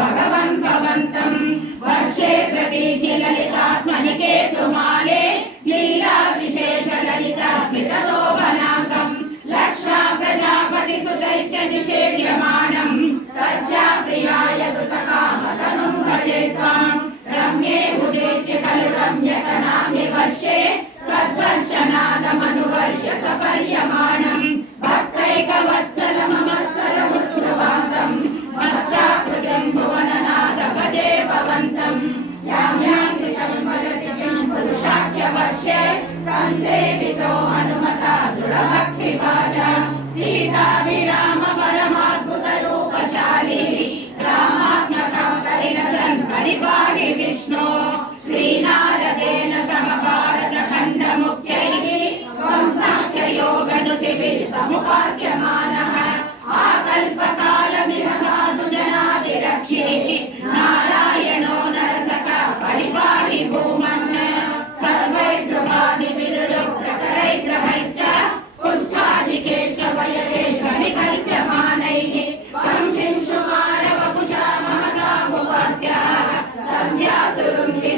भगवन् भवन्तं वर्षे प्रतीचि ललितात्मनिकेतुमाले लीला विशेष ललिता स्मित शोभनाकं लक्ष्मा प्रजापति सुतैश्च निषेव्यमानं तस्या प्रियाय कृतकामतनुं भजे त्वां रम्ये उदेच्य खलु रम्यतनाम्नि वर्षे तद्वर्षनादमनुवर्य सपर्यमाणं भक्तैकवत्सलममत्सरमुत्सवान्तं मत्साकृतिं भुवननाद भजे भवन्तं यां यां दिशं भजति किं पुरुषाख्यवर्षे संसेवितो हनुमता दृढभक्तिभाजा सीताभिराम परमाद्भुतरूपशाली रामात्मकं परिणतन् परिपाहि विष्णो श्रीनारदेन सह भारतखण्डमुख्यैः त्वं साङ्ख्ययोगनुतिभिः समुपास्य